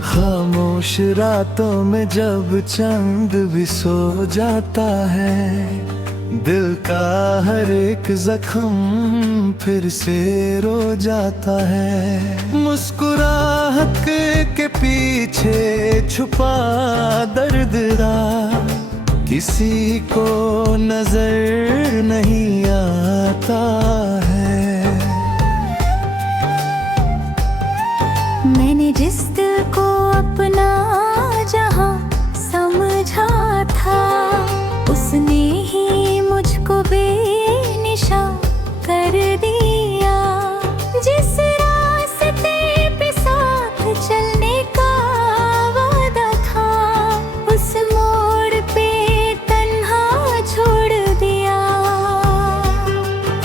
खामोश रातों में जब चंद भी सो जाता है, दिल का हर एक जख्म फिर से रो जाता है। मुस्कुराहट के पीछे छुपा दर्द किसी को नजर नहीं आता है। मैंने जिस दिल को अपना जहां समझा था, उसने ही मुझको बेनिशा कर दिया। जिस रास्ते पे साथ चलने का वादा था, उस मोड़ पे तन्हा छोड़ दिया।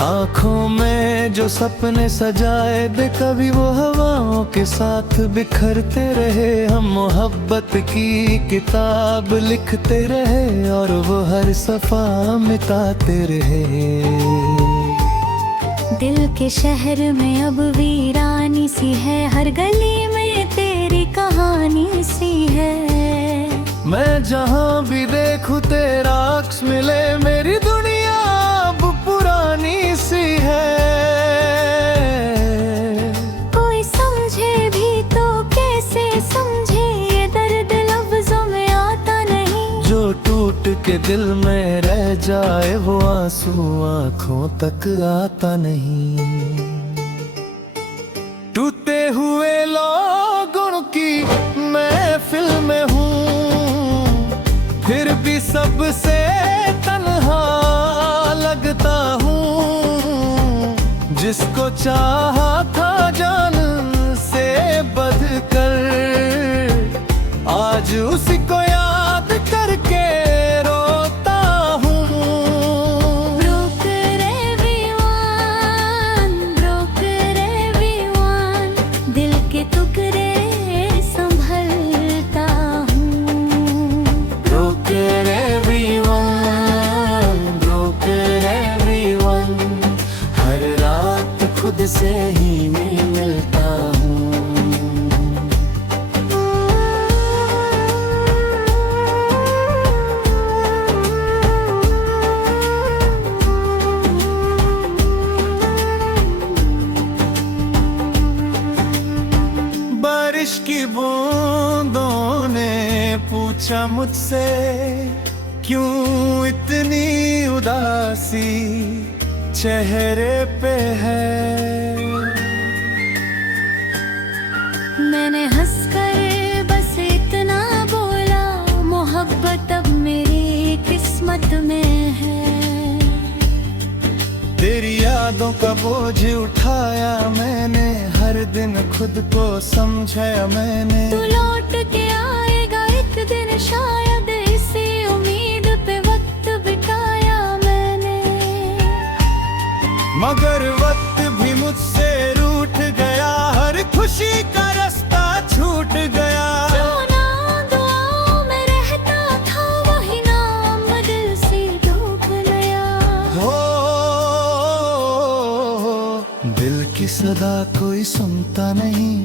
आँखों में जो सपने सजाए थे, कभी वो हवाओं के साथ बिखरते रहे। हम मोहब्बत की किताब लिखते रहे और वो हर सफा मिटाते रहे। दिल के शहर में अब वीरानी सी है, हर गली में तेरी कहानी सी है। मैं जहाँ भी देखूं तेरा अक्स मिले, मेरी दुनिया अब पुरानी सी है। कोई समझे भी तो कैसे समझे, ये दर्द लफ्जों में आता नहीं। जो टूट के दिल में रह जाए, वो आंसू आंखों तक आता नहीं। टूटे हुए लोगों की महफिल में हूँ, फिर भी सबसे तन्हा लगता हूँ। जिसको चाहा था जान से बढ़कर, आज उसी को याद करके रोता हूँ। Broken everyone, broken everyone, दिल के टुकड़े संभलता हूँ। Broken everyone, broken everyone, हर रात खुद से ही मिलता हूँ। बारिश की बूंदों ने पूछा मुझसे, क्यों इतनी उदासी चेहरे पे है। मैंने हंसकर बस इतना बोला, मोहब्बत अब मेरी किस्मत में है। तेरी यादों का बोझ उठाया मैंने, हर दिन खुद को समझाया मैंने। तू लौट के आएगा एक दिन शायद, इसी उम्मीद पे वक्त बिताया मैंने। मगर वक्त भी मुझसे रूठ गया, हर खुशी का रास्ता छूट गया। जो नाम दुआओं में रहता था, वही नाम दिल से ढूंढ गया। हो दिल की सदा कोई सुनता नहीं,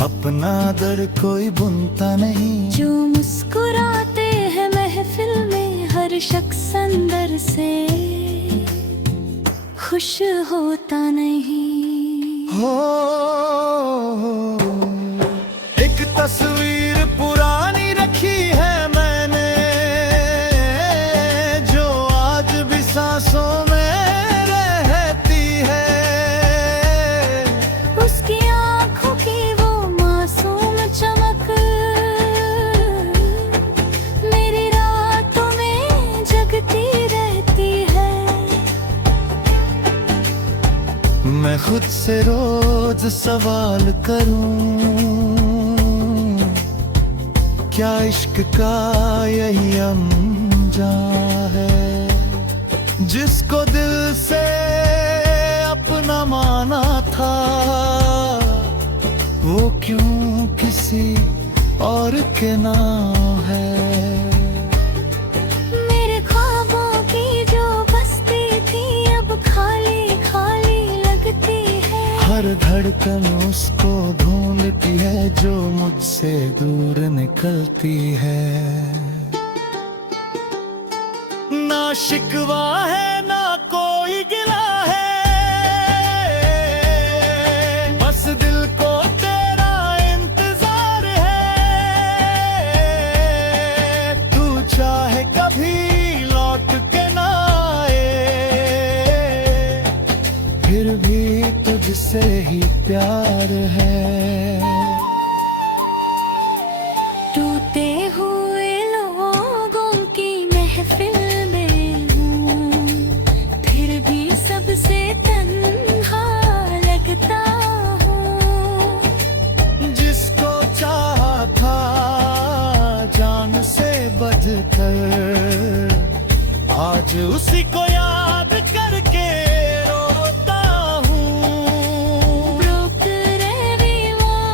अपना दर्द कोई बुनता नहीं। जो मुस्कुराते हैं महफिल में, हर शख्स अंदर से खुश होता नहीं। हो एक तस्वीर पुरानी रखी है मैंने, जो आज भी सांसों में रहती है। उसकी आंखों की वो मासूम चमक, मेरी रातों में जगती रहती है। मैं खुद से रोज सवाल करूं, क्या इश्क का यही अंजाम है। जिसको दिल से अपना माना था, वो क्यों किसी और के नाम है। मेरे ख्वाबों की जो बस्ती थी, अब खाली खाली हर धड़कन उसको ढूंढती है जो मुझसे दूर निकलती है। ना शिकवा है ना कोई गिला है, बस दिल को तेरा इंतजार है। तू चाहे कभी लौट के ना आए, फिर भी तुझसे ही प्यार है। टूटे हुए लोगों की महफिल में हूँ, फिर भी सबसे तन्हा लगता हूँ। जिसको चाहा था जान से बढ़कर, आज उसी को याद करके रोता हूँ। ब्रोक रविवान,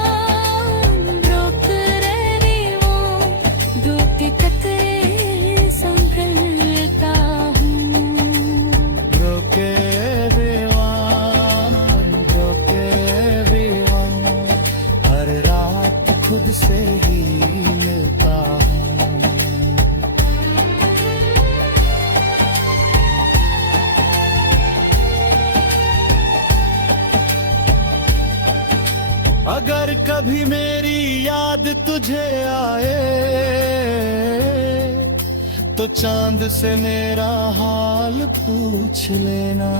दो के कतरे संभलता हूँ। रोके विवान, हर रात खुद से ही मिलता हूँ। अगर कभी मेरी याद तुझे आए, तो चांद से मेरा हाल पूछ लेना।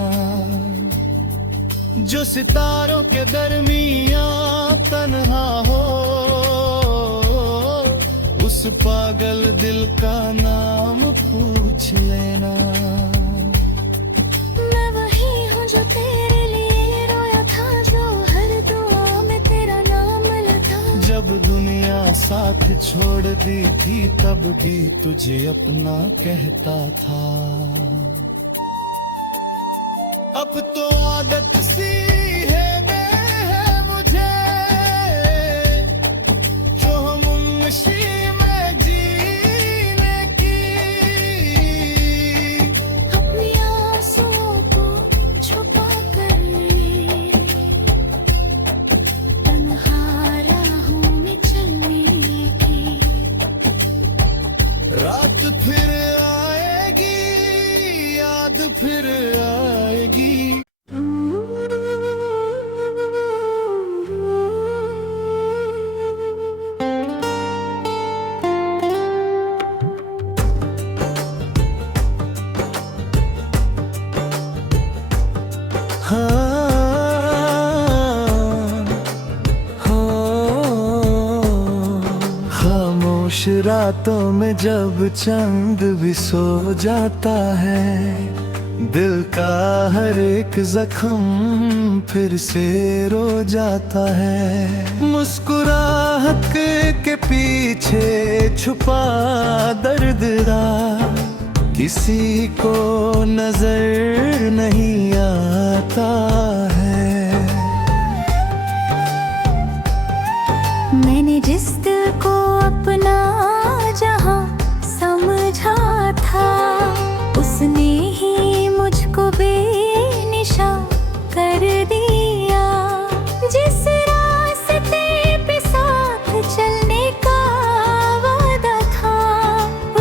जो सितारों के दरमियां तन्हा हो, उस पागल दिल का नाम पूछ लेना। मैं वही हूँ जो तेरे लिए रोया था, जो हर दुआ में तेरा नाम लेता। जब दुनिया साथ छोड़ दी थी तब भी तुझे अपना कहता था। अब तो आदत सी है मुझे, जो हम मुंशी में जीने की। अपनी आंसुओं को छुपा कर तन्हा राहों में चलने की। रात फिर आएगी, याद फिर आएगी। खामोश रातों में जब चंद भी सो जाता है, दिल का हर एक जख्म फिर से रो जाता है। मुस्कुराहट के पीछे छुपा दर्द किसी को नजर नहीं आता है। मैंने जिस दिल को अपना जहां समझा था, उसने ही मुझको बेनिशा कर दिया। जिस रास्ते पे साथ चलने का वादा था,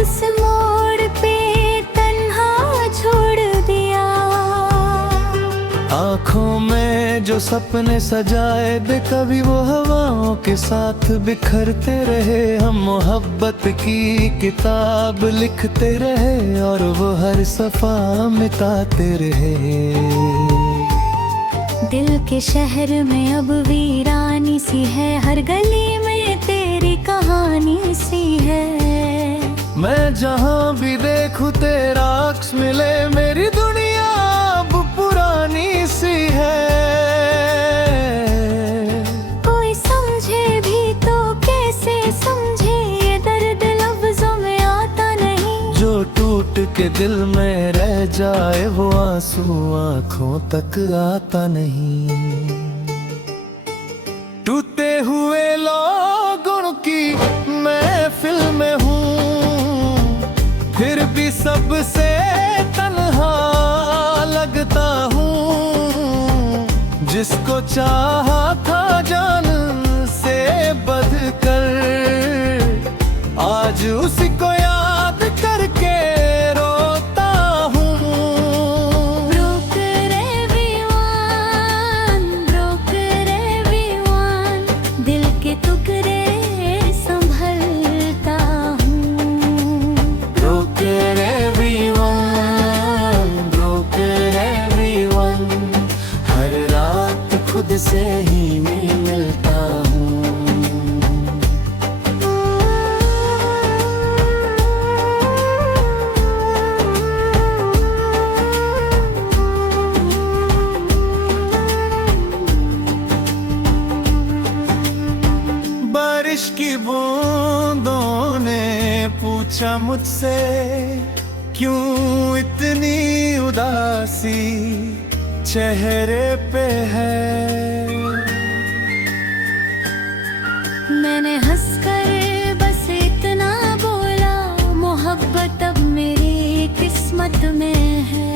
उस मोड़ पे तन्हा छोड़ दिया। आँखों में जो सपने सजाए दे कभी वो हवाओं के साथ बिखरते रहे। हम मोहब्बत की किताब लिखते रहे और वो हर सफा मिटाते रहे। दिल के शहर में अब वीरानी सी है, हर गली में तेरी कहानी सी है। मैं जहाँ भी देखूं तेरा अक्स मिले, मेरी दुनिया अब पुरानी सी है। कोई समझे भी तो कैसे समझे, ये दर्द लफ्जों में आता नहीं। जो टूट के दिल में रह जाए वो आंसू आंखों तक आता नहीं। टूटे हुए लोगों की महफिल में हूँ, फिर भी सबसे तन्हा लगता हूँ। जिसको चाहा था जान से बढ़कर, आज उसी को याद करके रोता हूँ। Broken everyone, broken everyone, दिल के टुकड़े संभलता हूँ। Broken everyone, broken everyone, हर रात खुद से ही मिलता हूँ। बारिश की बूंदों ने पूछा मुझसे, क्यों इतनी उदासी चेहरे पे है। मैंने हंसकर बस इतना बोला, मोहब्बत अब मेरी किस्मत में है।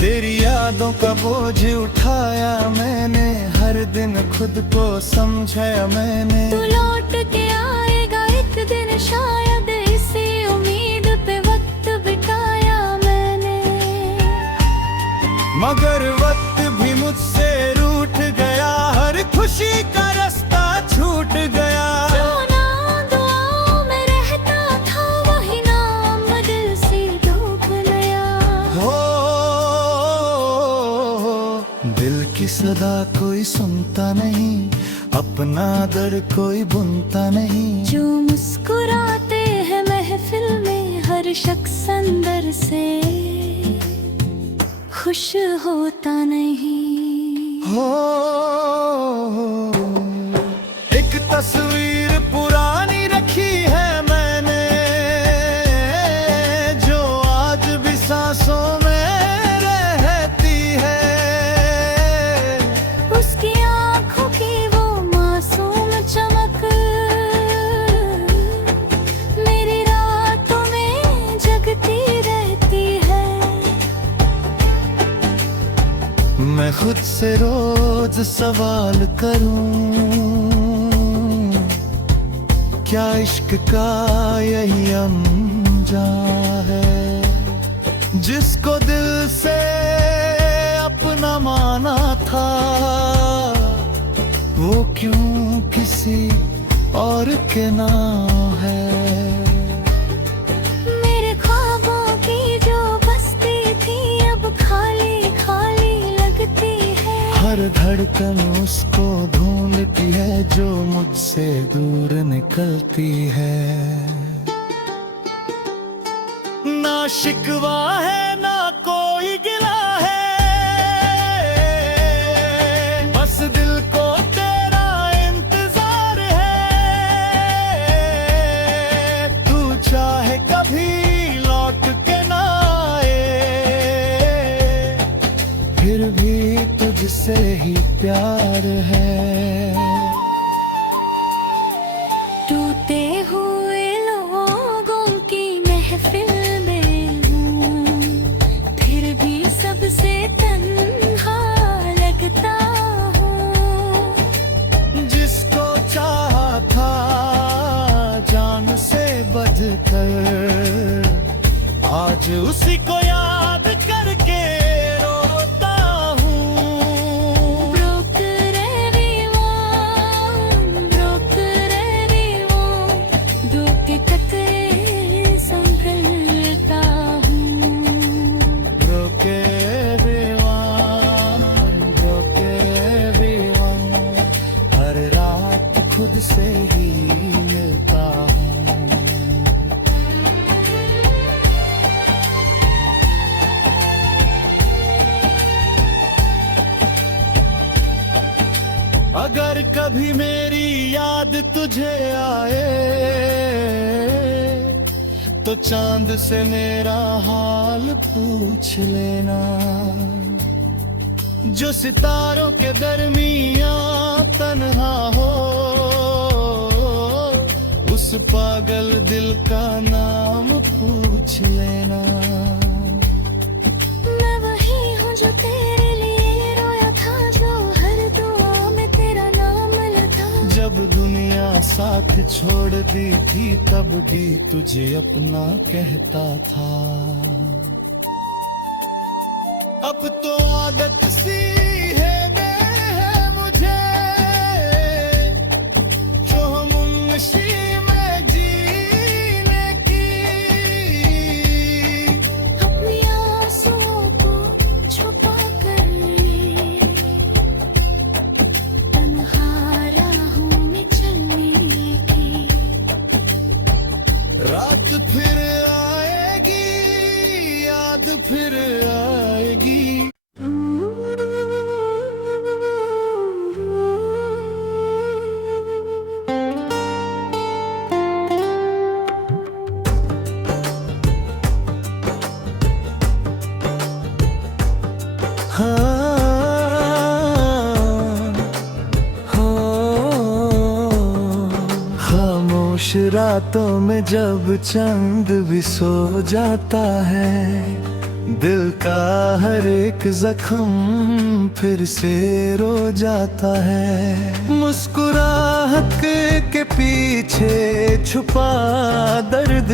तेरी यादों का बोझ उठाया मैंने, हर दिन खुद को समझाया मैंने। तू लौट के आएगा एक दिन शायद, इसी उम्मीद पे वक्त बिताया मैंने। मगर वक्त भी मुझसे रूठ गया, हर खुशी का रास्ता छूट गया। जो नाम दुआओं में रहता था, वही नाम दिल से धूप गया। हो दिल की सदा कोई सुनता नहीं, अपना दर्द कोई बुनता नहीं। जो मुस्कुराते हैं महफिल में, हर शख्स अंदर से खुश होता नहीं। हो एक तस्वीर पुरानी रखी है मैंने, जो आज भी सांसों में रहती है। उसकी आंखों की वो मासूम चमक, मेरी रातों में जगती रहती है। मैं खुद से रोज सवाल करूं, क्या इश्क का यही अंजाम है। जिसको दिल से अपना माना था, वो क्यों किसी और के नाम है। मेरे ख्वाबों की जो बस्ती थी, अब खाली खाली लगती है। हर धड़कन उसको ढूंढती है, जो मुझसे दूर निकलती है। ना शिकवा है ना कोई गिला है, बस दिल को तेरा इंतजार है। तू चाहे कभी लौट के ना आए, फिर भी तुझसे ही प्यार है। टूटे हुए लोगों की महफिल में हूँ, फिर भी सबसे तन्हा लगता हूँ। जिसको चाहा था जान से बढ़कर, आज उसी को याद करके रोता हूँ। Broken everyone, broken everyone, दो के टकरे संभलता हूँ। Broken everyone, broken everyone, हर रात खुद से ही मिलता हूँ। अगर कभी मेरी याद तुझे आए, तो चांद से मेरा हाल पूछ लेना। जो सितारों के दरमियां तन्हा हो, उस पागल दिल का नाम पूछ लेना। मैं वही हूँ जो तेरे लिए साथ छोड़ दी थी तब भी तुझे अपना कहता था। अब तो आदत सी है मुझे जो मुंशी में जीने की। अपनी आंसुओं को छुपा कर तन्हा राहों में चलने की। रात फिर आएगी, याद फिर आएगी। खामोश रातों में जब चंद भी सो जाता है, दिल का हर एक जख्म फिर से रो जाता है। मुस्कुराहट के पीछे छुपा दर्द